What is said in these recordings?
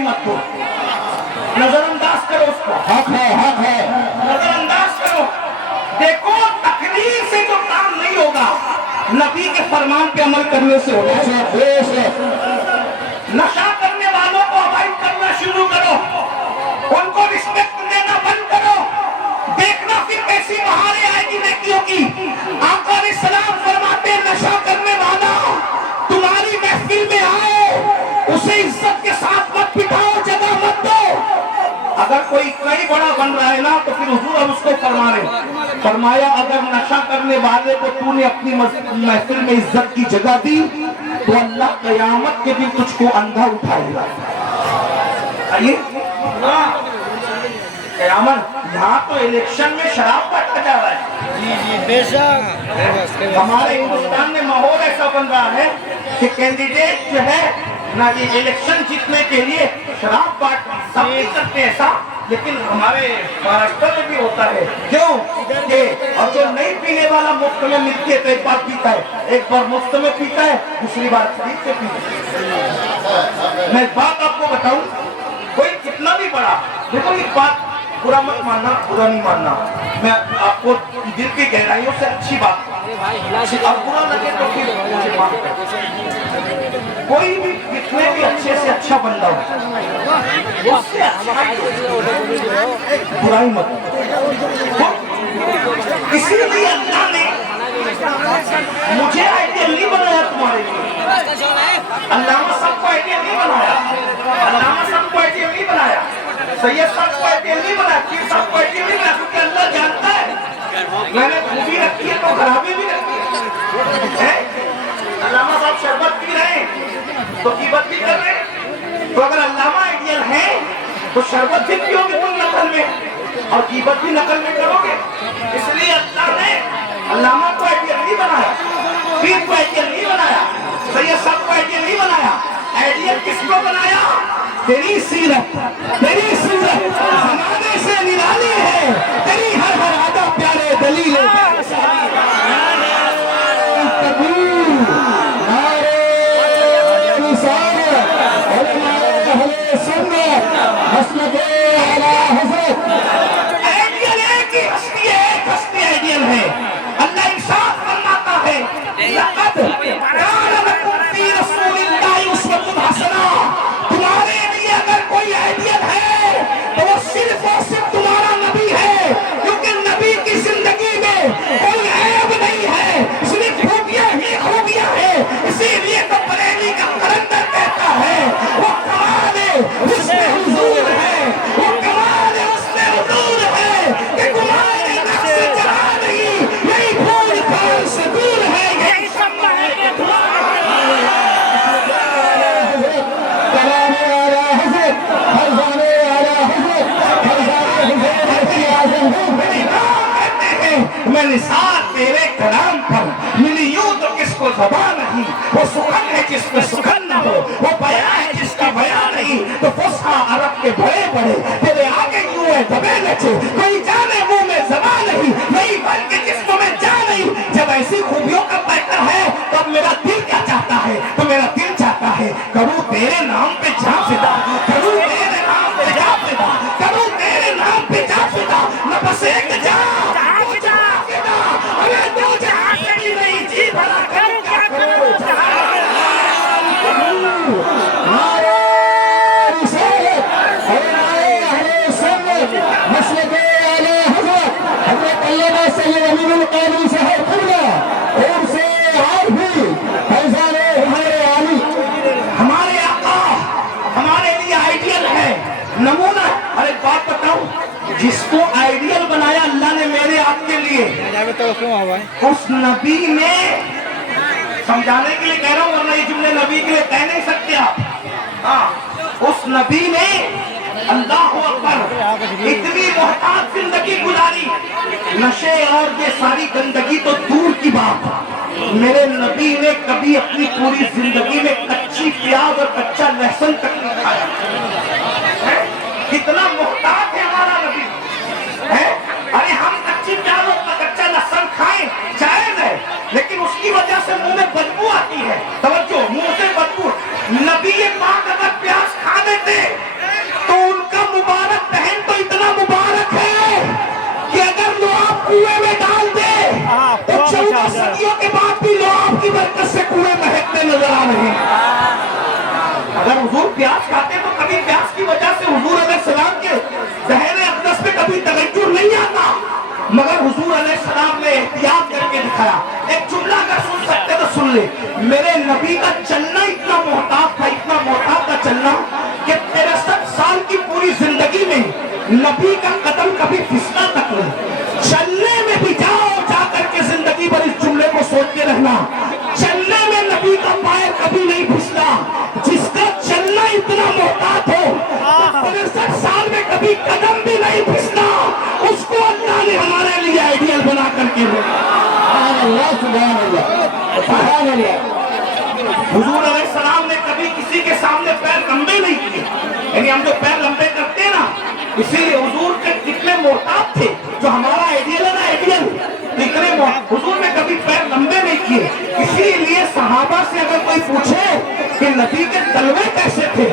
مت دو، نظر انداز کرو اس کو، حق ہے نظر انداز کرو. دیکھو تقریر سے جو کام نہیں ہوگا نبی کے فرمان پہ عمل کرنے سے ہوگا. نشہ کرنے والوں کو اوائڈ کرنا شروع کرو، ان کو رسپیکٹ دینا بند کرو. دیکھنا پھر کیسی بہاریں آئے گی نیکیوں کی. آقا علیہ السلام فرماتے ہیں نشہ کرنے والا تمہاری محفل میں آئے اسے عزت کے ساتھ مت بٹھاؤ، جگہ مت دو. اگر کوئی کئی بڑا بن رہا ہے نا تو پھر حضور اب اس کو فرمایا اگر نشہ کرنے والے کو تو نے اپنی محفل میں عزت کی جگہ دی تو اللہ قیامت کے دن تجھ کو اندھا اٹھائے گا. آئیے قیامت، یہاں تو الیکشن میں شراب بانٹا جا رہا ہے. بے شک ہمارے ہندوستان میں ماحول ایسا بن رہا ہے کہ کینڈیڈیٹ جو ہے نہ یہ الیکشن جیتنے کے لیے شراب بانٹ سب بھی کرتے ہیں ایسا، لیکن ہمارے مہاراشٹر میں بھی ہوتا ہے. کیوں کہ اور جو نہیں پینے والا مفت میں ملتی ہے تو ایک بار پیتا ہے، ایک بار مفت میں پیتا ہے، دوسری بار خرید سے پیتا ہے. میں ایک بات آپ کو بتاؤں، کوئی کتنا بھی بڑا، دیکھو ایک بات برا مت ماننا، برا نہیں ماننا، میں آپ کو دل کی گہرائیوں سے اچھی بات اب برا لگے تو پھر مجھے معاف کر. کوئی بھی کتنے بھی اچھے سے اچھا بندہ ہو اس سے اچھا برائی مت. اسی لیے اللہ نے مجھے آئیڈیل نہیں بنایا تمہارے لیے. علامہ سب کو آئیڈیل نہیں بنایا، علامہ سب کو آئیڈیل نہیں بنایا، سید صاحب کو آئیڈیل نہیں بنایا، پیر صاحب کو آئیڈیل نہیں بنایا، کیونکہ اللہ جانتا ہے میں نے خوبی رکھی ہے تو خرابی بھی رکھی ہے. علامہ صاحب شربت پی رہے ہیں تو غیبت بھی کر رہے ہیں، تو اگر علامہ آئیڈیل ہیں تو شربت بھی پیو گے تم نقل میں اور غیبت بھی نقل میں کرو گے. اس لیے اللہ نے علامہ کو آئیڈیل نہیں بنایا، پیر کو آئیڈیل نہیں بنایا، سید صاحب کو آئیڈیل نہیں بنایا. آئیڈیل کس کو بنایا؟ تیری سیرت زمانے سے نرالی ہے، تیری ہر ادا پیارے دلیل آئیڈیل ایک ہی ہستی ہے، ایک ہستی آئیڈیل ہے. اللہ ارشاد فرماتا ہے لقد کان لکم فی رسول اللہ اسوۃ حسنہ. تمہارے لیے اگر کوئی آئیڈیل ہے تو وہ صرف اور صرف تمہارا نبی ہے، کیونکہ نبی کی زندگی میں کوئی عیب نہیں ہے، صرف خوبیاں ہی خوبیاں ہیں. اسی لیے تو بریلی کا قلندر کہتا ہے وہ کمال حسن حضور ہے، وہ کمال حسن حضور ہے کہ گمائے نقص جہاں نہیں، یہی پھول پھال سے دور ہے، یہی شمع ہے کہ میں نثار تیرے کلام پر ملی یوں تو کس کو زبان نہیں. وہ سخن ہے جس میں سخن نہ ہو، وہ بیان ہے جس کا بیان نہیں. تو فصحا عرب کے بڑے بڑے تیرے آگے کیوں ہے دبے نچے، کوئی جانے منہ میں زبان نہیں، نہیں بلکہ جسم میں جان نہیں. جب ایسی خوبیوں کا پیکر ہے تو اب میرا دل کیا چاہتا ہے؟ تو میرا دل چاہتا ہے کروں تیرے نام پہ جان فدا، کروں تیرے نام پہ جان فدا، کروں تیرے نام پہ جان فدا. نہ بس ایک جان ہمارے آقا ہمارے لیے آئیڈیل ہے، نمونہ. ارے بات بتاؤں، جس کو آئیڈیل بنایا اللہ نے میرے آپ کے لیے، اس نبی نے سمجھانے کے لیے کہہ رہا ہوں ورنہ یہ جملے نبی کے لیے کہہ نہیں سکتے آپ. ہاں اس نبی نے اللہ اکبر اتنی محتاط زندگی گزاری، نشے اور یہ ساری گندگی تو دور کی بات. میرے نبی نے کبھی اپنی پوری زندگی میں کچی پیاز اور کچا لہسن تک نہیں کھایا. کتنا محتاط ہے ہمارا نبی. ارے ہم کچی پیاز اور کچا لہسن کھائیں جائز ہے، لیکن اس کی وجہ سے منہ میں بدبو آتی ہے. توجہ، منہ سے بدبو. نبی پاک اگر پیاز کھا لیتے سن لے، میرے نبی کا چلنا اتنا محتاط تھا، اتنا محتاط تھا چلنا کہ 63 سال کی پوری زندگی میں نبی کا قدم کبھی پھسلا تک نہیں۔ چلنے میں بھی جاؤ، جا کر کے زندگی بھر اس جملے کو سوچتے رہنا، چلنے میں نبی کا پیر کبھی نہیں پھسلا۔ جس کا چلنا اتنا محتاط ہو 63 سال میں کبھی قدم بھی نہیں پھسلا، اس کو اللہ نے ہمارے لیے آئیڈیل بنا کر کے سبحان اللہ، سبحان اللہ، سبحان اللہ۔ حضور علیہ السلام نے کبھی کسی کے سامنے پیر لمبے نہیں کیے، یعنی ہم جو پیر لمبے کرتے ہیں نا، اسی لیے حضور کے کتنے محتاط تھے، جو ہمارا آئیڈیل ہے نا، آئیڈیل اتنے حضور نے کبھی پیر لمبے نہیں کیے۔ اسی لیے صحابہ سے اگر کوئی پوچھے کہ نبی کے تلوے کیسے تھے،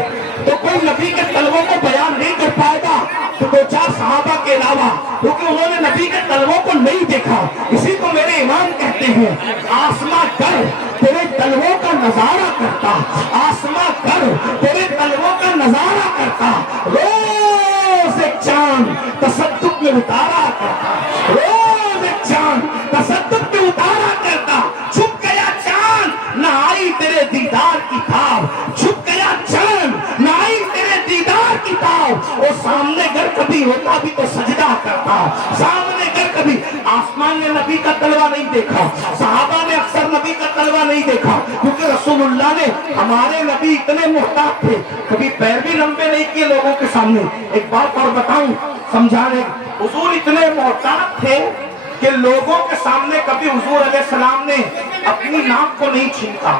تو کوئی نبی کے تلووں کو بیان نہیں کر پائے گا تو 2-4 صحابہ کے علاوہ، کیونکہ انہوں نے نبی کے تلووں کو نہیں دیکھا۔ اسی کو میرے امام کہتے ہیں، آسماں گر تیرے تلووں کا نظارہ کرتا، آسماں گر تیرے تلووں کا نظارہ کرتا، روز ایک چاند تصدق میں اتارا کرتا، روز ایک چاند تصدق میں اتارا کرتا۔ چھپ گیا چاند نہ آئی تیرے دیدار کی تاب، چھپ گیا چاند نہ آئی تیرے دیدار کی تاب۔ وہ سامنے گر کبھی ہوتا بھی تو سجدہ کرتا، سامنے گر کبھی۔ آسمان نے نبی کا تلوہ نہیں دیکھا، صحابہ نے اکثر نبی کا تلوہ نہیں دیکھا، کیونکہ رسول اللہ نے، ہمارے نبی اتنے محتاط تھے، کبھی پیر بھی لمبے نہیں کیے لوگوں کے سامنے۔ ایک بات اور بتاؤں سمجھانے، حضور اتنے محتاط تھے کہ لوگوں کے سامنے کبھی حضور علیہ السلام نے اپنی ناک کو نہیں چھینکا۔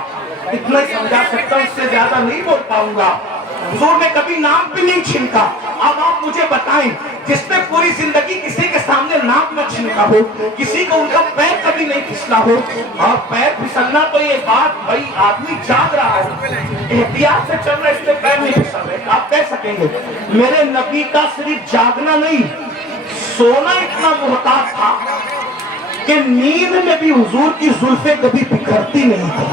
اتنا ہی سمجھا سکتا ہوں، اس سے زیادہ نہیں بول پاؤں گا۔ حضور نے کبھی ناک بھی نہیں چھینکا۔ اب آپ مجھے بتائیں، جس نے پوری زندگی کسی کے سامنے ناک نہ چھینکا ہو، کسی کو ان کا پیر کبھی نہیں پھسلا ہو، اور پیر پھسلنا تو یہ بات بھائی آدمی جاگ رہا ہے، احتیاط سے چل رہا ہے، اس سے پیر نہیں پھسل رہے، آپ کہہ سکیں گے میرے نبی کا صرف جاگنا نہیں، سونا اتنا محتاط تھا کہ نیند میں بھی حضور کی زلفیں کبھی بکھرتی نہیں تھی۔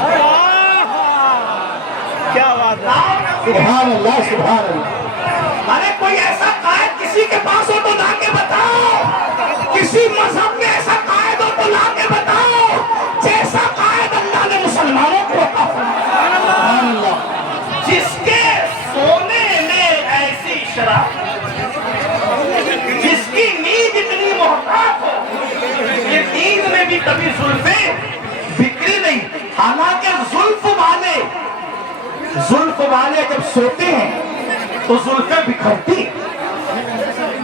کیا بات ہے، سبحان اللہ، سبحان اللہ۔ ارے کوئی ایسا قائد کسی کے پاس ہو تو لا کے بتاؤ، کسی مذہب میں ایسا قائد ہو تو لا کے بتاؤ جیسا قائد اللہ نے مسلمانوں کو عطا فرمایا۔ سبحان اللہ۔ جس کے سونے میں ایسی شرافت، جس کی نیند اتنی محتاط ہو کہ نیند میں بھی کبھی زلفیں بکھری نہیں۔ حالانکہ زلف والے جب سوتے ہیں تو زلفیں بکھرتی،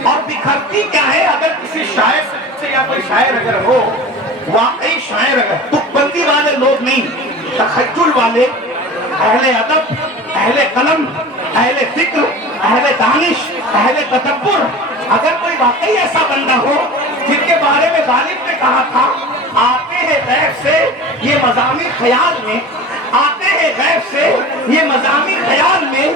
اور بکھرتی کیا ہے؟ اگر کسی شاعر سے یا کوئی شاعر اگر ہو، واقعی شاعر اگر، تک بندی والے لوگ نہیں، تخیل والے، اہل ادب، اہل قلم، اہل فکر، اہل دانش، اہل تدبر، اگر کوئی واقعی ایسا بندہ ہو جن کے بارے میں غالب نے کہا تھا، آتے ہیں غیب سے یہ مضامین خیال میں، آتے ہیں غیب سے یہ مضامین خیال میں،